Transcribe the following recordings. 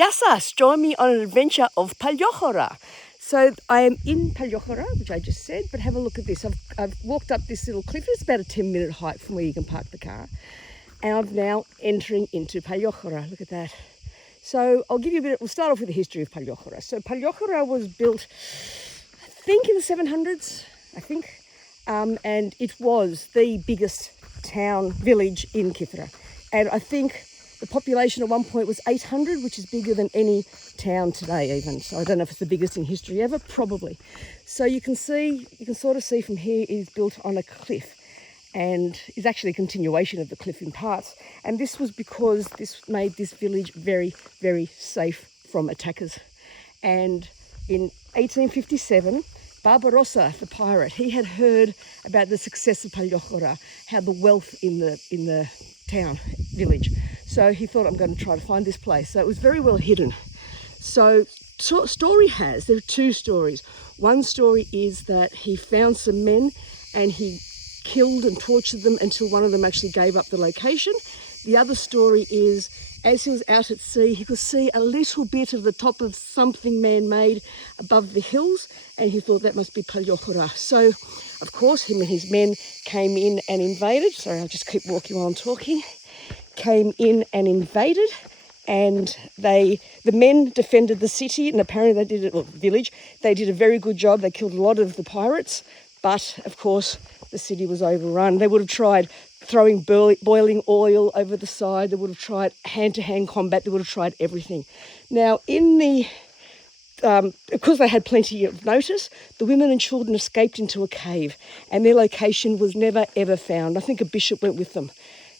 Γεια σας! Join me on an adventure of Paliochiora. So I am in Paliochiora, which I just said, but have a look at this. I've walked up this little cliff. It's about a 10-minute hike from where you can park the car. And I'm now entering into Paliochiora. Look at that. So I'll give you a bit, we'll start off with the history of Paliochiora. So Paliochiora was built, I think in the 700s, and it was the biggest town, village in Kythera. And I think the population at one point was 800, which is bigger than any town today even. So I don't know if it's the biggest in history ever, probably. So you can sort of see from here it is built on a cliff and is actually a continuation of the cliff in parts. And this was because this made this village very, very safe from attackers. And in 1857, Barbarossa, the pirate, he had heard about the success of Paliochiora, how the wealth in the town, village. So he thought, I'm going to try to find this place. So it was very well hidden. So story has, there are two stories. One story is that he found some men and he killed and tortured them until one of them actually gave up the location. The other story is, as he was out at sea, he could see a little bit of the top of something man-made above the hills, and he thought that must be Paliochiora. So, of course, him and his men came in and invaded. Sorry, I'll just keep walking while I'm talking. Came in and invaded, and the men defended the city, and apparently they did it, or village. They did a very good job. They killed a lot of the pirates, but of course the city was overrun. They would have tried throwing boiling oil over the side. They would have tried hand-to-hand combat. They would have tried everything. Now, because they had plenty of notice, the women and children escaped into a cave, and their location was never ever found. I think a bishop went with them.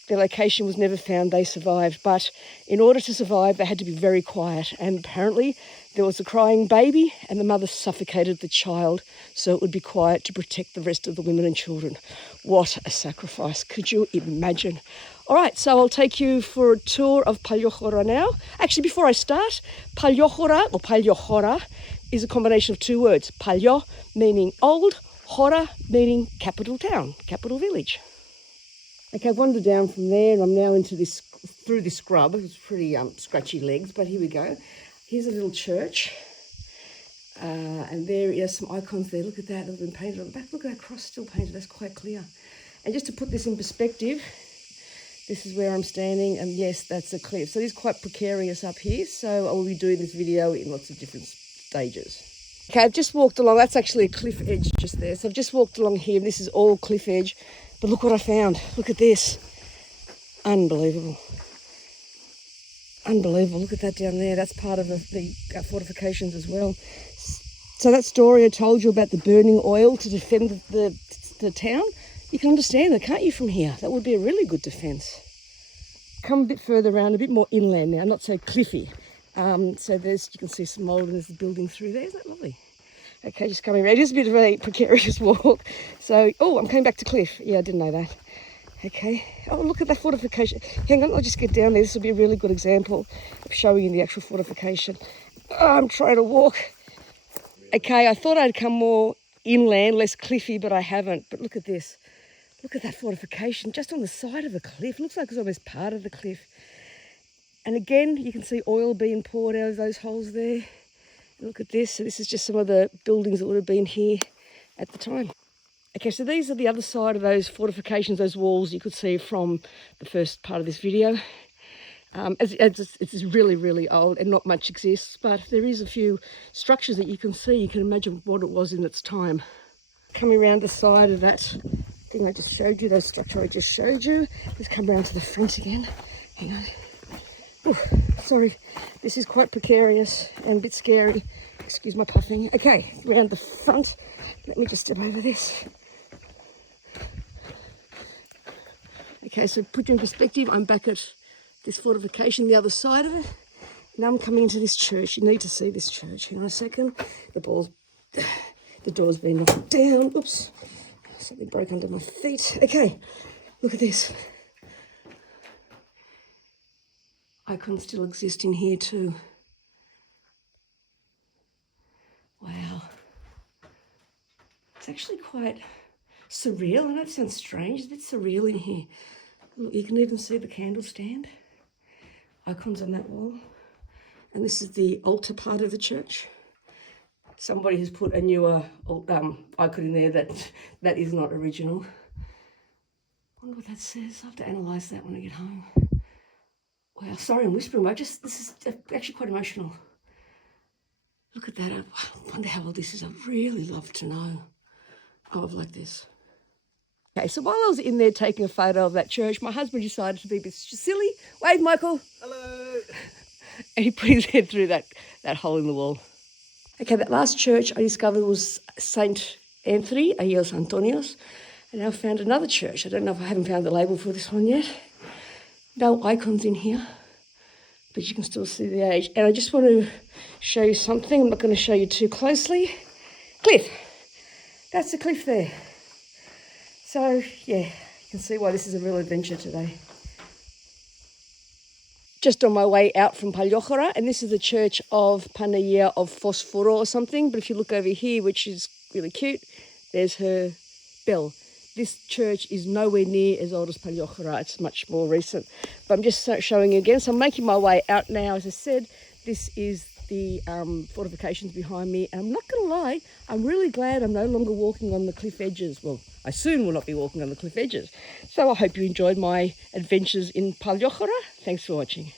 Their location was never found. They survived, but in order to survive, they had to be very quiet. And apparently, there was a crying baby, and the mother suffocated the child so it would be quiet to protect the rest of the women and children. What a sacrifice! Could you imagine? All right, so I'll take you for a tour of Paliochiora now. Actually, before I start, Paliochiora or Paliochiora is a combination of two words. Palio meaning old, Chora meaning capital town, capital village. Okay, I've wandered down from there and I'm now into through this scrub. It's pretty scratchy legs, but here we go. Here's a little church. And there are some icons there. Look at that, they've been painted on the back. Look at that cross still painted, that's quite clear. And just to put this in perspective, this is where I'm standing, and yes, that's a cliff. So it is quite precarious up here, so I will be doing this video in lots of different stages. Okay, I've just walked along, that's actually a cliff edge just there. So I've just walked along here, and this is all cliff edge. But look what I found. Look at this. Unbelievable. Unbelievable. Look at that down there. That's part of the fortifications as well. So that story I told you about the burning oil to defend the town, you can understand that, can't you, from here? That would be a really good defence. Come a bit further around, a bit more inland now, not so cliffy. So you can see some mould and there's the building through there. Isn't that lovely? Okay, just coming around. It is a bit of a precarious walk. So, I'm coming back to cliff. Yeah, I didn't know that. Okay. Oh, look at that fortification. Hang on, I'll just get down there. This will be a really good example of showing you the actual fortification. I'm trying to walk. Okay, I thought I'd come more inland, less cliffy, but I haven't. But look at this. Look at that fortification just on the side of a cliff. Looks like it's almost part of the cliff. And again, you can see oil being poured out of those holes there. Look at this. So this is just some of the buildings that would have been here at the time. Okay, so these are the other side of those fortifications, those walls you could see from the first part of this video. It's really, really old and not much exists, but there is a few structures that you can see. You can imagine what it was in its time. Coming around the side of that thing I just showed you, that structure I just showed you. Let's come around to the front again. Hang on. Oh, sorry, this is quite precarious and a bit scary. Excuse my puffing. Okay, around the front. Let me just step over this. Okay, so put you in perspective, I'm back at this fortification, the other side of it. Now I'm coming into this church. You need to see this church. Hang on a second. The door's been knocked down. Oops, something broke under my feet. Okay, look at this. Icons still exist in here too. Wow. It's actually quite surreal. I know it sounds strange, it's a bit surreal in here. Look, you can even see the candle stand. Icons on that wall. And this is the altar part of the church. Somebody has put a newer icon in there that is not original. I wonder what that says. I'll have to analyse that when I get home. Wow, sorry I'm whispering, but this is actually quite emotional. Look at that. I wonder how old this is. I'd really love to know. Oh, I've like this. Okay, so while I was in there taking a photo of that church, my husband decided to be a bit silly. Wave, Michael. Hello. And he put his head through that hole in the wall. Okay, that last church I discovered was St. Anthony, Ayos Antonios. And I found another church. I don't know if I haven't found the label for this one yet. No icons in here, but you can still see the age. And I just want to show you something. I'm not going to show you too closely. Cliff. That's the cliff there. So, yeah, you can see why this is a real adventure today. Just on my way out from Paliochiora, and this is the church of Amalia of Phosphoro or something. But if you look over here, which is really cute, there's her bell. This church is nowhere near as old as Paliochiora. It's much more recent. But I'm just showing you again. So I'm making my way out now. As I said, this is the fortifications behind me. And I'm not going to lie, I'm really glad I'm no longer walking on the cliff edges. Well, I soon will not be walking on the cliff edges. So I hope you enjoyed my adventures in Paliochiora. Thanks for watching.